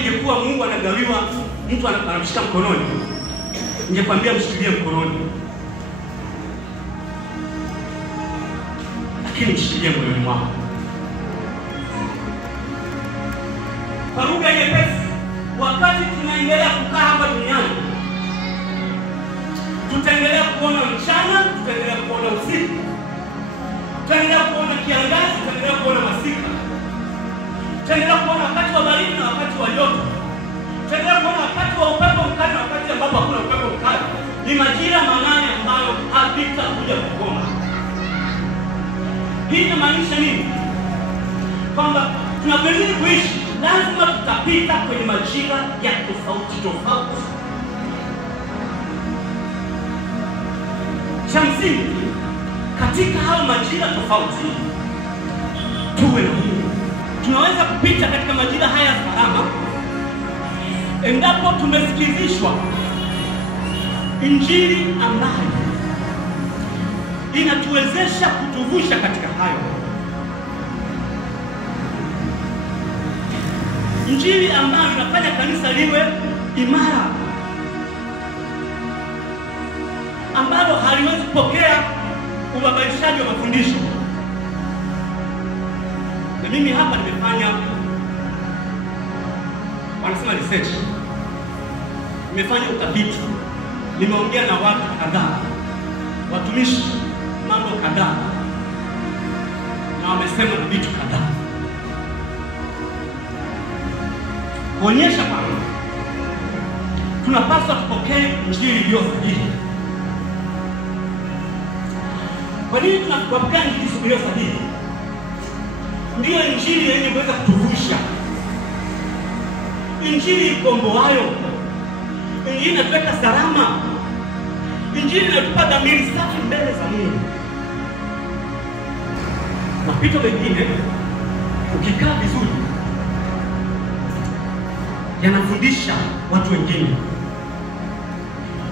ingekuwa Mungu anagawiwa mtu anamshika mkononi, ningekwambia mshikilie mkononi, lakini mshikilie moyoni mwako. Kwa lugha nyepesi, wakati tunaendelea kukaa hapa duniani, tutaendelea kuona mchana, tutaendelea kuona usiku, tutaendelea kuona kiangazi, tutaendelea kuona masika, tutaendelea kuona wakati wa baridi na wakati wa joto, tutaendelea kuona wakati wa upepo mkali na wakati ambapo hakuna upepo mkali. Ni majira manane ambayo havitakuja kukoma. Hii inamaanisha nini? Kwamba tunapenda kuishi, lazima tutapita kwenye majira ya tofauti tofauti. Cha msingi katika hao majira tofauti tuwe na Mungu. Tunaweza kupita katika majira haya salama endapo tumesikizishwa Injili ambayo inatuwezesha kutuvusha katika hayo. Injili ambayo inafanya kanisa liwe imara, ambalo haliwezi kupokea ubabaishaji wa mafundisho. Na mimi hapa nimefanya, wanasema research, nimefanya utafiti, nimeongea na watu kadhaa, watumishi mambo kadhaa, na wamesema vitu kadhaa kuonyesha kwamba tunapaswa kupokea Injili iliyo sahihi. Kwa nini tunapokea Injili iliyo sahihi? Ndiyo Injili yenye kuweza kutuvusha, Injili ikomboayo, Injili inatuweka salama, Injili inatupa dhamiri safi mbele za Mungu. Mapito mengine ukikaa vizuri yanafundisha watu wengine,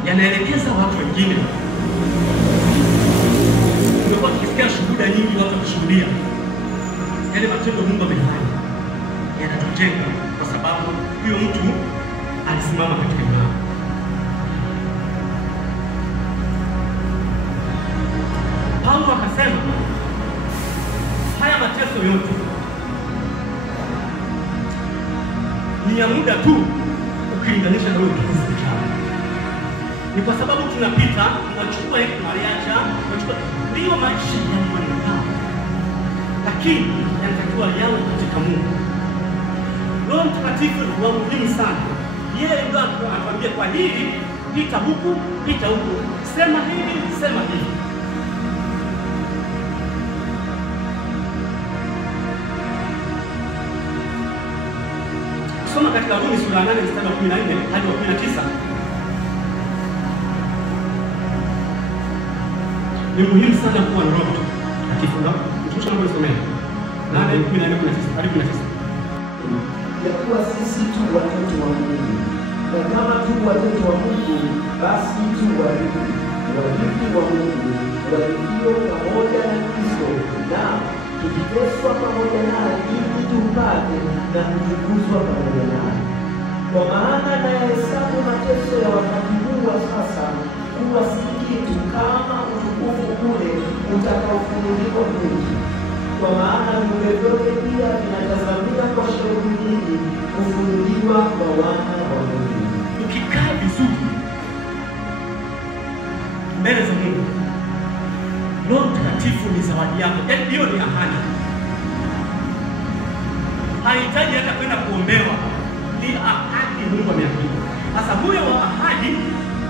yanaelekeza watu wengine. Tumekuwa tukisikia shuhuda nyingi, watu wakishuhudia yale matendo Mungu amefanya, yanatujenga kwa sababu huyo mtu alisimama katika imani. Paulo akasema haya mateso yote ni ya muda tu ukilinganisha na utukufu ujao. Ni kwa sababu tunapita, tunachukua mariacha, tunachukua ndio maisha ya mwanadamu, lakini yanatakiwa yawe katika Mungu. Roho Mtakatifu ni wa muhimu sana. Yeye ndio anatuambia kwa hili pita huku, pita huku, sema hivi, sema hivi. Soma katika Warumi sura 8 mstari wa 14 hadi wa 19. Ni muhimu sana kuwa na Roho Mtakatifu. Mtumishi wangu nisomee 8:14 hadi 19. Ya kuwa sisi tu watoto wa Mungu, na kama tu watoto wa Mungu, basi tu warithi wa Mungu, warithio pamoja na Kristo, na tukiteswa pamoja naye ili tupate na kutukuzwa pamoja naye. Kwa maana nayahesabu mateso ya wakati huu wa sasa kuwa si kitu kama utukufu ule utakaofunuliwa kwetu. Kwa maana viumbe vyote pia vinatazamia kwa shauku nyingi kufunuliwa kwa wana wa Mungu. Ukikaa vizuri mbele za Mungu, Roho Mtakatifu ni zawadi yako. Hiyo ni ahadi. Haihitaji hata kwenda kuombewa. Ni ahadi Mungu ameahidi. Sasa huyo wa ahadi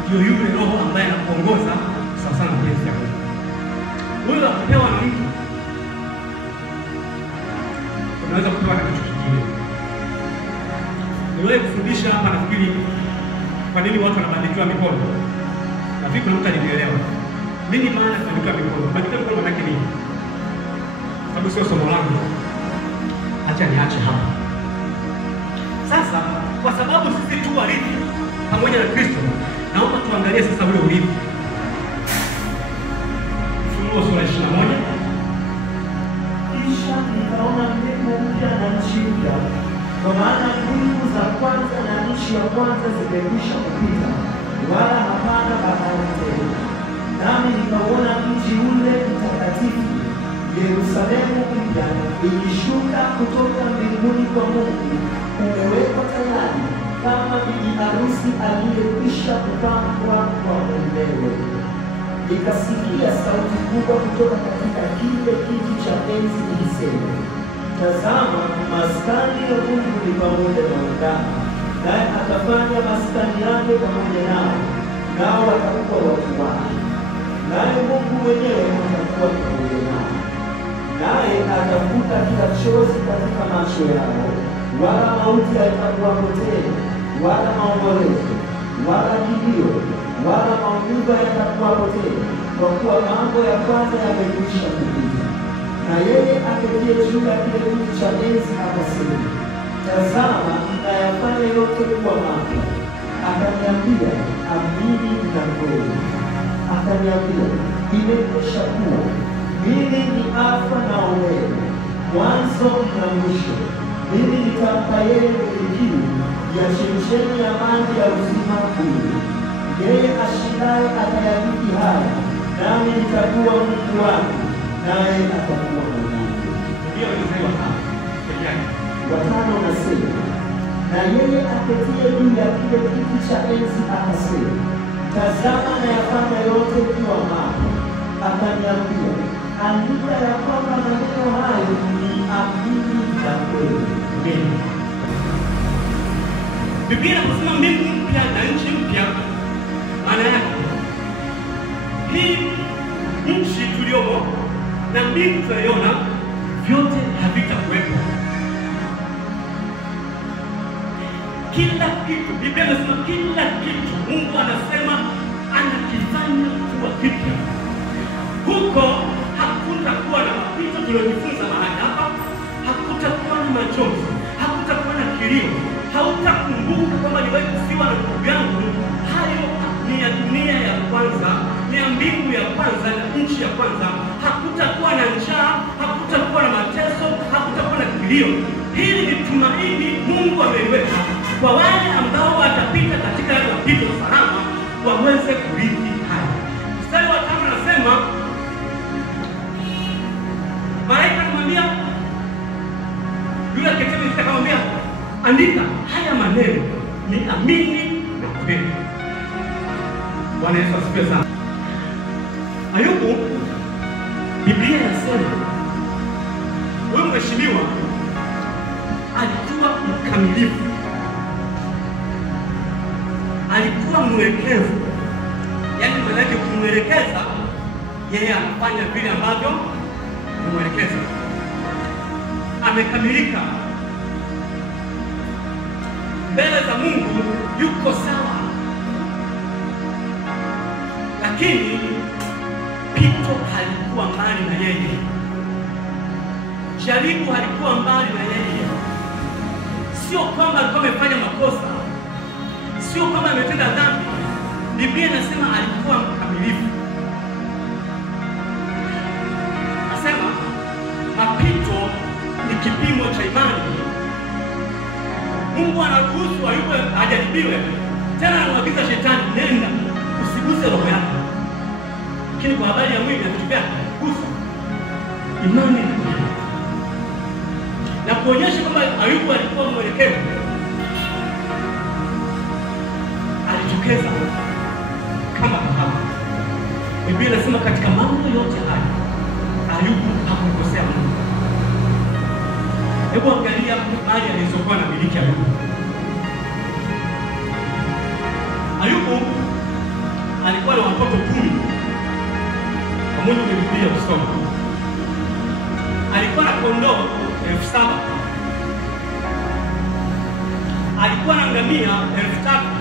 ndio yule Roho ambaye anakuongoza sawa sana kwa njia yako. Huyo anapewa na mtu, unaweza kupewa na kitu kingine. Niwewe kufundisha hapa, nafikiri kwa nini watu wanabarikiwa mikono. Nafikiri kuna mtu alielewa. Nini maana ya kubarikiwa mikono? Kubarikiwa mikono maana nini? Sababu sio somo langu. Acha niache hapa. Sasa kwa sababu sisi tu warithi pamoja na Kristo, naomba tuangalie sasa ule urithi. Ufunuo sura 21. Kisha nikaona mbingu mpya na nchi mpya, kwa maana mbingu za kwanza na nchi ya kwanza zimekwisha kupita, wala hapana bahari tena. Nami nikauona mji ule mtakatifu Yerusalemu mpya ikishuka kutoka mbinguni kwa Mungu, umewekwa tayari kama bibi harusi aliyekwisha kupambwa kwa mumewe. Nikasikia sauti kubwa kutoka katika kile kiti cha enzi ikisema, tazama, maskani ya Mungu ni pamoja na wanadamu, naye atafanya maskani yake pamoja nao, nao watakuwa watu wake, naye Mungu mwenyewe atakuwa pamoja nao. Naye atafuta kila chozi katika macho yao, wala mauti haitakuwapo tena, wala maombolezo, wala kilio, wala maumivu hayatakuwapo tena, kwa kuwa mambo ya kwanza yamekwisha kupita. Na yeye aketie juu ya kile kiti cha enzi akasema, tazama, nayafanya yote kuwa mapya. Akaniambia, amini na kweli. Akaniambia, imekwisha kuwa. Mimi ni Alfa na Omega, mwanzo na mwisho. Mimi nitampa yeye kiu ya chemchemi ya maji ya uzima bure. Yeye ashindaye atayarithi haya, nami nitakuwa Mungu wake, naye atakuwa mwanangu. Ndio nisema hapa. Watano nasema, na yeye aketie juu ya kile kiti cha enzi akasema, tazama, nayafanya yote kuwa mapya. Akaniambia, andika ya kwamba maneno hayo ni amini na kweli. Biblia inasema mbingu mpya na nchi mpya. Maana yake hii nchi tuliyomo na mbingu tunayoona vyote havitakuwepo. Kila kitu, Biblia inasema kila kitu Mungu anasema anakifanya kuwa kipya. Huko hakutakuwa na mapito tuliojifunza mahali hapa, hakutakuwa na machozi, hakutakuwa na kilio, hautakumbuka kwamba niwahi kufiwa na ndugu yangu. Hayo ni ya dunia ya kwanza, ni ya mbingu ya kwanza na nchi ya kwanza. Hakutakuwa na njaa, hakutakuwa na mateso, hakutakuwa na kilio. Hili ni tumaini Mungu ameliweka kwa wale ambao watapita katika yale mapito salama, waweze kurithi haya. Mstari wa 5 anasema, malaika akamwambia yule aketini, akamwambia, andika haya maneno ni amini na kweli. Bwana Yesu asifiwe sana. Ayubu, Biblia inasema huyu mheshimiwa alikuwa mkamilifu, alikuwa mwelekevu. Yaani maana yake kumwelekeza yeye anafanya vile ambavyo kumwelekeza. Amekamilika mbele za Mungu, yuko sawa. Lakini pito halikuwa mbali na yeye, jaribu halikuwa mbali na yeye. Sio kwamba alikuwa amefanya makosa, sio kwamba ametenda dhambi. Biblia inasema alikuwa mkamilifu. Nasema mapito ni kipimo cha imani. Mungu anaruhusu Ayubu ajaribiwe, tena anamwagiza shetani, nenda usiguse roho yako. Lakini kwa habari ya mwili anatupea gusa imani na kuonyesha kwamba Ayubu alikuwa mwelekevu. Alijitokeza kama kahaba. Biblia inasema katika mambo yote haya Ayubu hakukosea Mungu. Hebu angalia mali alizokuwa na miliki Ayubu. Ayubu alikuwa na watoto 10. Pamoja na Biblia kusoma. Alikuwa na kondoo 7,000. Alikuwa na ngamia 3,000.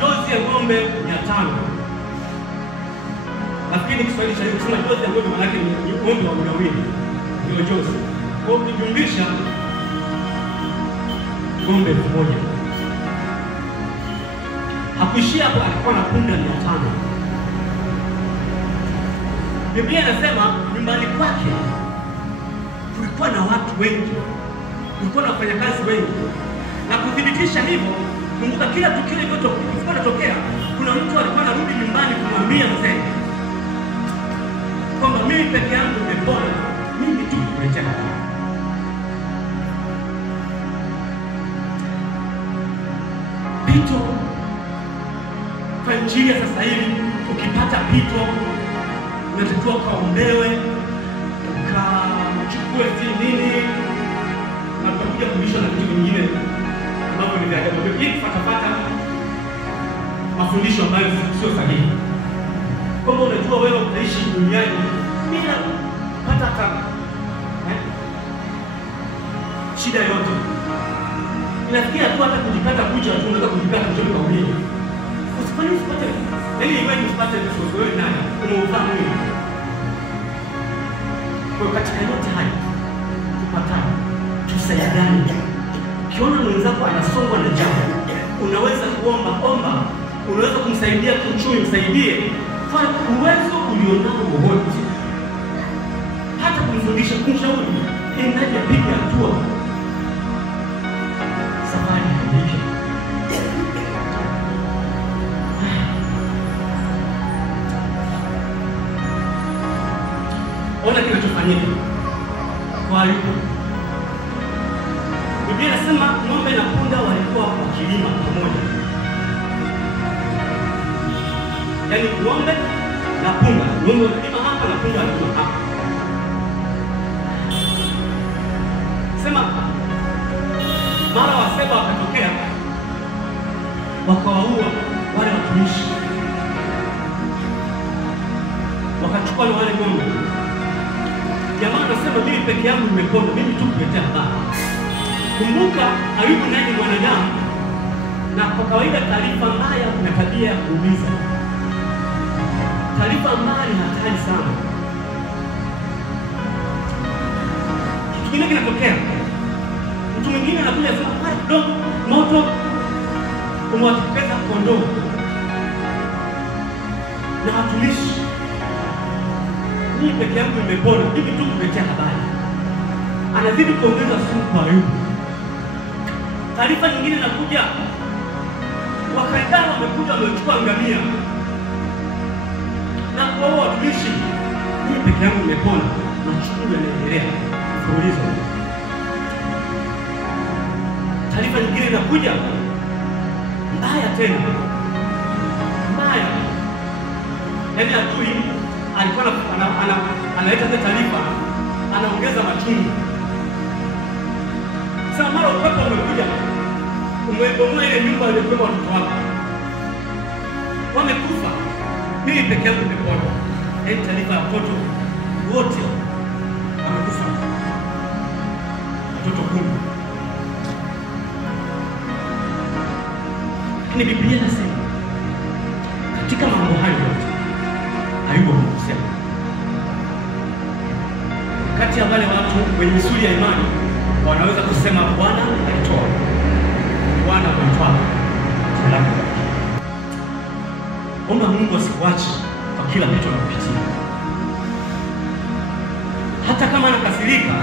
Jozi ya ng'ombe 500. Lakini Kiswahili cha kusema jozi ya ng'ombe maana yake ni ng'ombe wa mgawini. Ndio jozi. Kwa kujumlisha ng'ombe 1,000. Hakuishia hapo, alikuwa na punda 500. Biblia inasema nyumbani kwake kulikuwa na watu wengi. kulikuwa na wafanyakazi wengi. Na kudhibitisha hivyo, kumbuka kila tukio lilikuwa linatokea, kuna mtu alikuwa anarudi nyumbani kumwambia mzee kwamba mimi peke yangu nimepona, mimi tu kuletea habari. Pito kwa injili ya sasa hivi, ukipata pito unatakiwa kaombewe, ukachukue nini, na utakuja kulishwa na vitu vingine ambavyo ni vya ajabu, ili kufatafata mafundisho ambayo sio sahihi. Kwamba unajua wewe utaishi duniani bila kupata hata shida yote. Inafikia tu hata kujikata kucha tu, unataka kujikata kucha kwa mwili. Usipate, yaani wewe usipate msoso, wewe nani? Umeuvaa mwili. Kwa katika yote haya tupatane, tusaidiane. Ukiona mwenzako anasongwa na jambo, unaweza kuomba, unaweza kumsaidia kiuchumi, msaidie kwa uwezo ulionao wote. Hata kumfundisha, kumshauri, endaje piga hatua. Safari hii. Ona kinachofanyika kwa Ayubu. Biblia inasema ng'ombe na punda walikuwa wakilima pamoja. Yaani ng'ombe na punda, ng'ombe wanalima hapa na punda wanalima hapa. Sema mara waseba wakatokea wakawaua wale watumishi, wakachukua na wale ng'ombe. Jamaa anasema mimi peke yangu nimepona, mimi tu kuletea habari. Kumbuka Ayubu naye ni mwanadamu, na kwa kawaida taarifa mbaya kuna tabia ya kuumiza. Taarifa mbaya ni hatari sana. Kitu kingine kinatokea, mtu mwingine anakuja sema pale kidogo moto umewatokeza kondoo na watumishi, mimi peke yangu nimepona, mimi tu kuletea habari. Anazidi kuongeza sumu kwa Ayubu. Taarifa nyingine inakuja, Wakaldayo wamekuja wamechukua ngamia na kuwaua watumishi, mimi peke yangu nimepona, na uchungu unaendelea mfululizo. Taarifa nyingine inakuja mbaya tena, mbaya. Yaani adui alikuwa analeta taarifa, anaongeza machungu. Sasa mara upepo umekuja, umebomoa ile nyumba iliyokuwa watoto wako wamekufa, mimi peke yangu nimepona. Yaani taarifa ya watoto wote wamekufa, watoto 10. Lakini Biblia inasema katika mambo hayo yote Ayubu amekosea. Kati ya wale watu wenye misuli ya imani wanaweza kusema Bwana alitoa, Bwana ametoa. Omba Mungu asikuache kwa kila kitu unapitia. Hata kama anakasirika,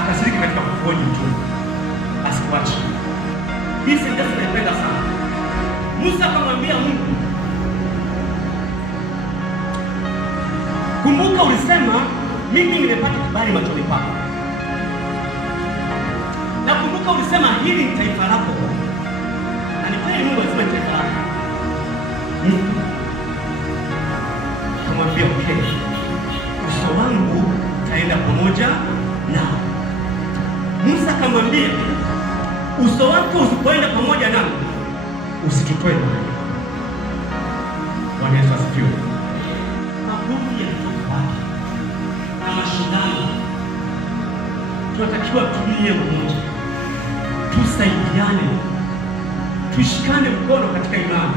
akasirika katika kukuonya tu, asikuache. Hii sentensi naipenda sana. Musa akamwambia Mungu, kumbuka ulisema mimi nimepata kibali machoni pako. Na kumbuka ulisema hili ni taifa lako. Na ni kweli Mungu alisema ni taifa lako. Akamwambia okay, uso wangu utaenda pamoja nao. Musa akamwambia uso wako usipoenda pamoja nao, usitutoe mbali. Bwana Yesu asifiwe. Magumu yanatoka wapi? Na mashindano. Tunatakiwa tulie pamoja, tusaidiane, tushikane mkono katika imani.